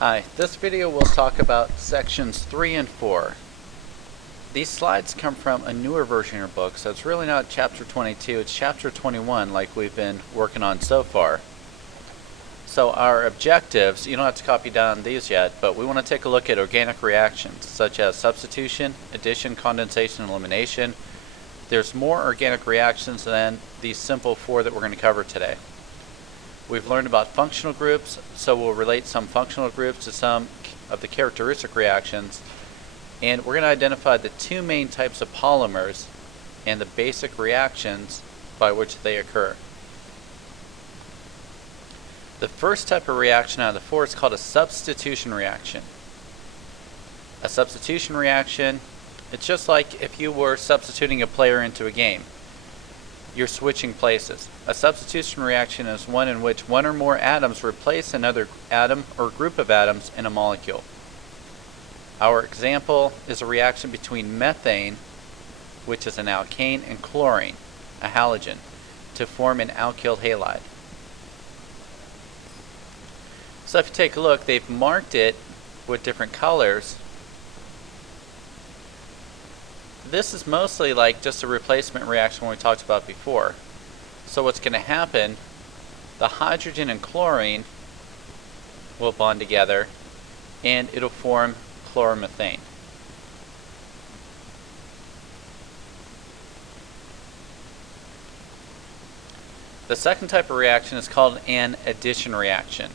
Hi, this video will talk about sections 3 and 4. These slides come from a newer version of your book, so it's really not chapter 22, it's chapter 21 like we've been working on so far. So our objectives, you don't have to copy down these yet, but we want to take a look at organic reactions such as substitution, addition, condensation, and elimination. There's more organic reactions than these simple 4 that we're going to cover today. We've learned about functional groups, so we'll relate some functional groups to some of the characteristic reactions. And we're going to identify the 2 main types of polymers and the basic reactions by which they occur. The first type of reaction out of the 4 is called a substitution reaction. A substitution reaction, it's just like if you were substituting a player into a game. You're switching places. A substitution reaction is one in which one or more atoms replace another atom or group of atoms in a molecule. Our example is a reaction between methane, which is an alkane, and chlorine, a halogen, to form an alkyl halide. So if you take a look, they've marked it with different colors. This is mostly like just a replacement reaction we talked about before. So what's going to happen, the hydrogen and chlorine will bond together and it'll form chloromethane. The second type of reaction is called an addition reaction.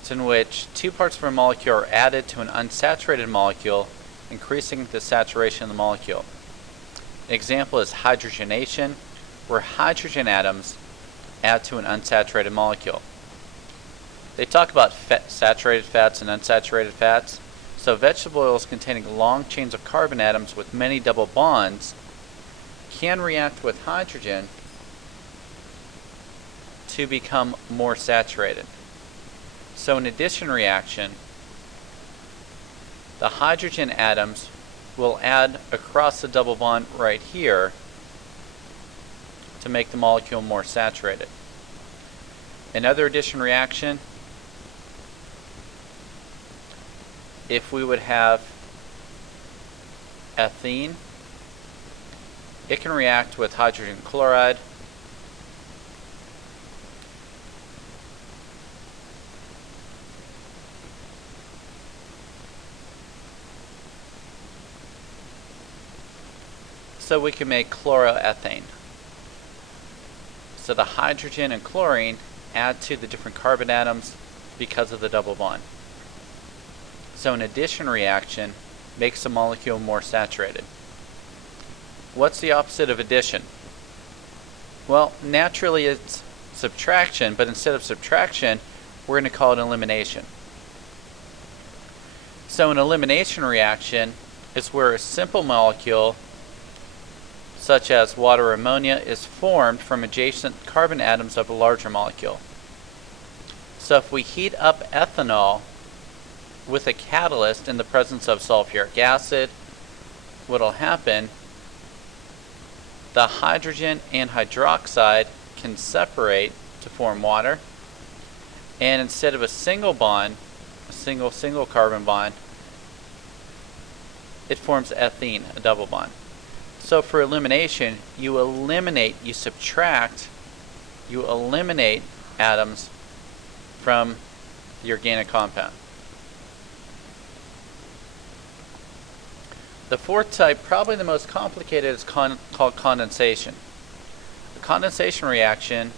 It's in which 2 parts of a molecule are added to an unsaturated molecule, increasing the saturation of the molecule. An example is hydrogenation, where hydrogen atoms add to an unsaturated molecule. They talk about saturated fats and unsaturated fats. So vegetable oils containing long chains of carbon atoms with many double bonds can react with hydrogen to become more saturated. So in addition reaction, the hydrogen atoms will add across the double bond right here to make the molecule more saturated. Another addition reaction, if we would have ethene, it can react with hydrogen chloride so we can make chloroethane. So the hydrogen and chlorine add to the different carbon atoms because of the double bond. So an addition reaction makes the molecule more saturated. What's the opposite of addition? Well, naturally it's subtraction, but instead of subtraction, we're going to call it elimination. So an elimination reaction is where a simple molecule such as water or ammonia is formed from adjacent carbon atoms of a larger molecule. So if we heat up ethanol with a catalyst in the presence of sulfuric acid, what will happen, the hydrogen and hydroxide can separate to form water, and instead of a single bond, a single carbon bond, it forms ethene, a double bond. So for elimination, you eliminate atoms from the organic compound. The fourth type, probably the most complicated, is called condensation. The condensation reaction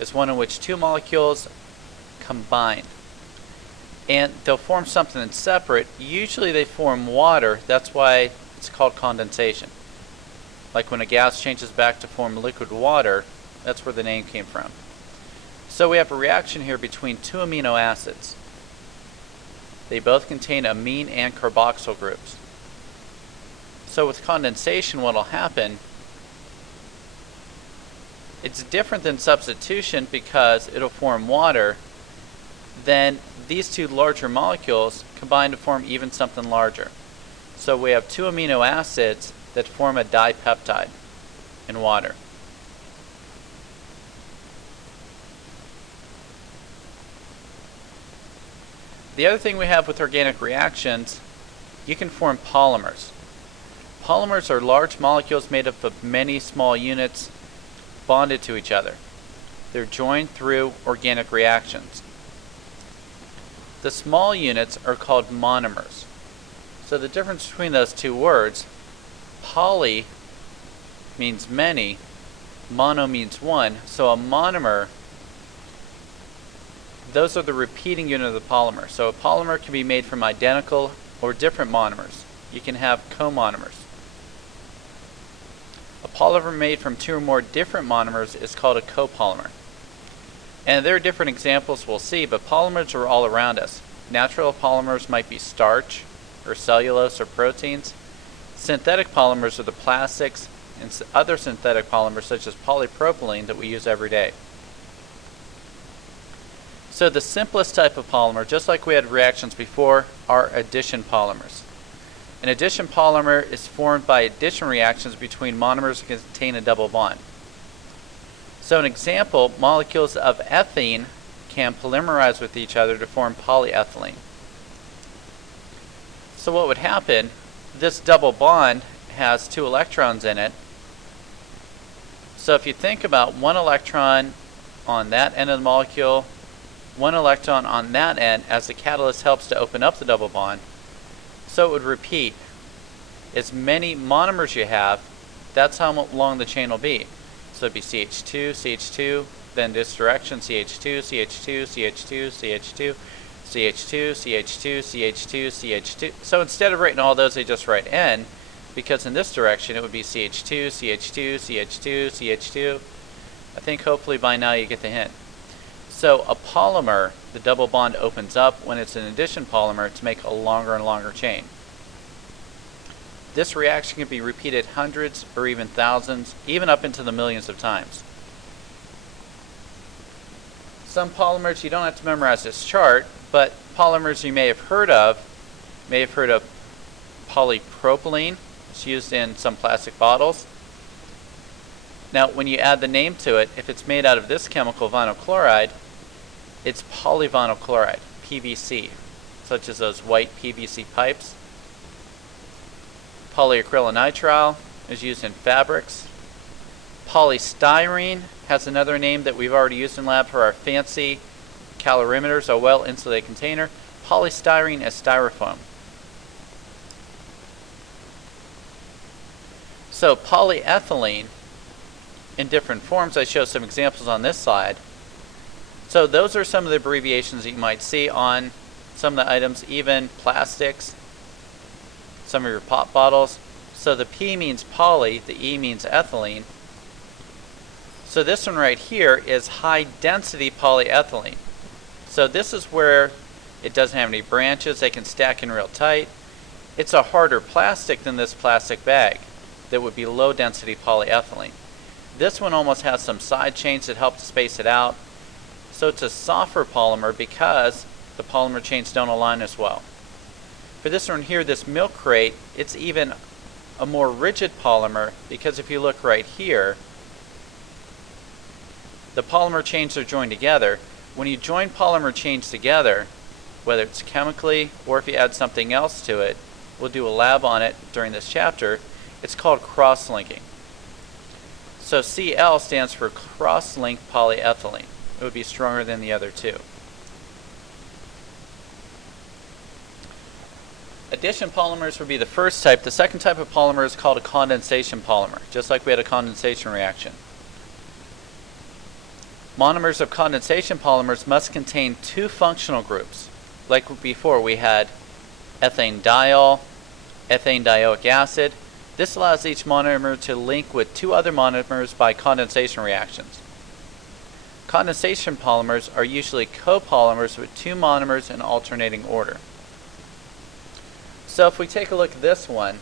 is one in which 2 molecules combine. And they'll form something separate. Usually they form water, that's why it's called condensation. Like when a gas changes back to form liquid water, that's where the name came from. So we have a reaction here between 2 amino acids. They both contain amine and carboxyl groups. So with condensation, what will happen, it's different than substitution because it'll form water. Then these 2 larger molecules combine to form even something larger. So we have 2 amino acids that form a dipeptide in water. The other thing we have with organic reactions, you can form polymers. Polymers are large molecules made up of many small units bonded to each other. They're joined through organic reactions. The small units are called monomers. So the difference between those two words, poly means many, mono means one. So a monomer, those are the repeating unit of the polymer. So a polymer can be made from identical or different monomers. You can have comonomers. A polymer made from two or more different monomers is called a copolymer. And there are different examples we'll see, but polymers are all around us. Natural polymers might be starch, or cellulose, or proteins. Synthetic polymers are the plastics and other synthetic polymers such as polypropylene that we use every day. So the simplest type of polymer, just like we had reactions before, are addition polymers. An addition polymer is formed by addition reactions between monomers that contain a double bond. So an example, molecules of ethene can polymerize with each other to form polyethylene. So what would happen, this double bond has 2 electrons in it. So if you think about 1 electron on that end of the molecule, 1 electron on that end as the catalyst helps to open up the double bond. So it would repeat. As many monomers you have, that's how long the chain will be. So it'd be CH2, CH2, then this direction, CH2, CH2, CH2, CH2, CH2, CH2, CH2, CH2. So instead of writing all those, they just write N, because in this direction it would be CH2, CH2, CH2, CH2. I think hopefully by now you get the hint. So a polymer, the double bond opens up when it's an addition polymer to make a longer and longer chain. This reaction can be repeated hundreds or even thousands, even up into the millions of times. Some polymers, you don't have to memorize this chart, but polymers you may have heard of polypropylene. It's used in some plastic bottles. Now, when you add the name to it, if it's made out of this chemical, vinyl chloride, it's polyvinyl chloride, PVC, such as those white PVC pipes. Polyacrylonitrile is used in fabrics. Polystyrene has another name that we've already used in lab for our fancy calorimeters, a well-insulated container. Polystyrene is styrofoam. So polyethylene in different forms, I show some examples on this slide. So those are some of the abbreviations that you might see on some of the items, even plastics, some of your pop bottles. So the P means poly, the E means ethylene. So this one right here is high density polyethylene. So this is where it doesn't have any branches, they can stack in real tight. It's a harder plastic than this plastic bag that would be low density polyethylene. This one almost has some side chains that help to space it out. So it's a softer polymer because the polymer chains don't align as well. For this one here, this milk crate, it's even a more rigid polymer because if you look right here, the polymer chains are joined together. When you join polymer chains together, whether it's chemically or if you add something else to it, we'll do a lab on it during this chapter, it's called cross-linking. So Cl stands for cross-linked polyethylene. It would be stronger than the other two. Addition polymers would be the first type. The second type of polymer is called a condensation polymer, just like we had a condensation reaction. Monomers of condensation polymers must contain 2 functional groups. Like before, we had ethane diol, ethane dioic acid. This allows each monomer to link with 2 other monomers by condensation reactions. Condensation polymers are usually copolymers with 2 monomers in alternating order. So if we take a look at this one,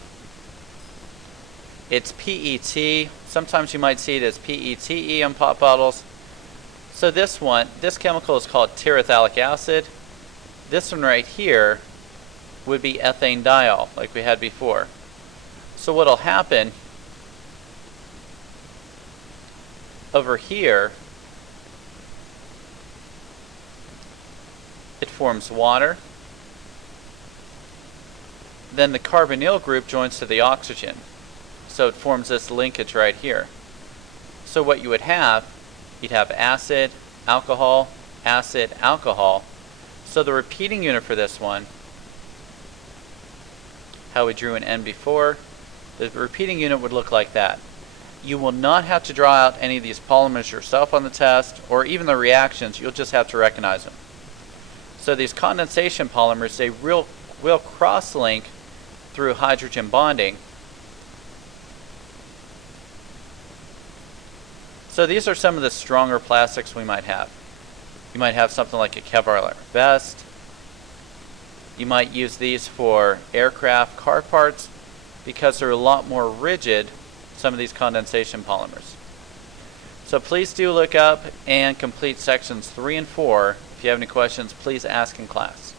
it's PET. Sometimes you might see it as PETE on pop bottles. So this chemical is called terephthalic acid. This one right here would be ethane diol, like we had before. So what'll happen over here, it forms water. then the carbonyl group joins to the oxygen. So it forms this linkage right here. So what you would have, you'd have acid, alcohol, acid, alcohol. So the repeating unit for this one, how we drew an N before, the repeating unit would look like that. You will not have to draw out any of these polymers yourself on the test, or even the reactions. You'll just have to recognize them. So these condensation polymers, they will cross-link through hydrogen bonding. So these are some of the stronger plastics we might have. You might have something like a Kevlar vest. You might use these for aircraft car parts because they're a lot more rigid, some of these condensation polymers. So please do look up and complete sections 3 and 4. If you have any questions, please ask in class.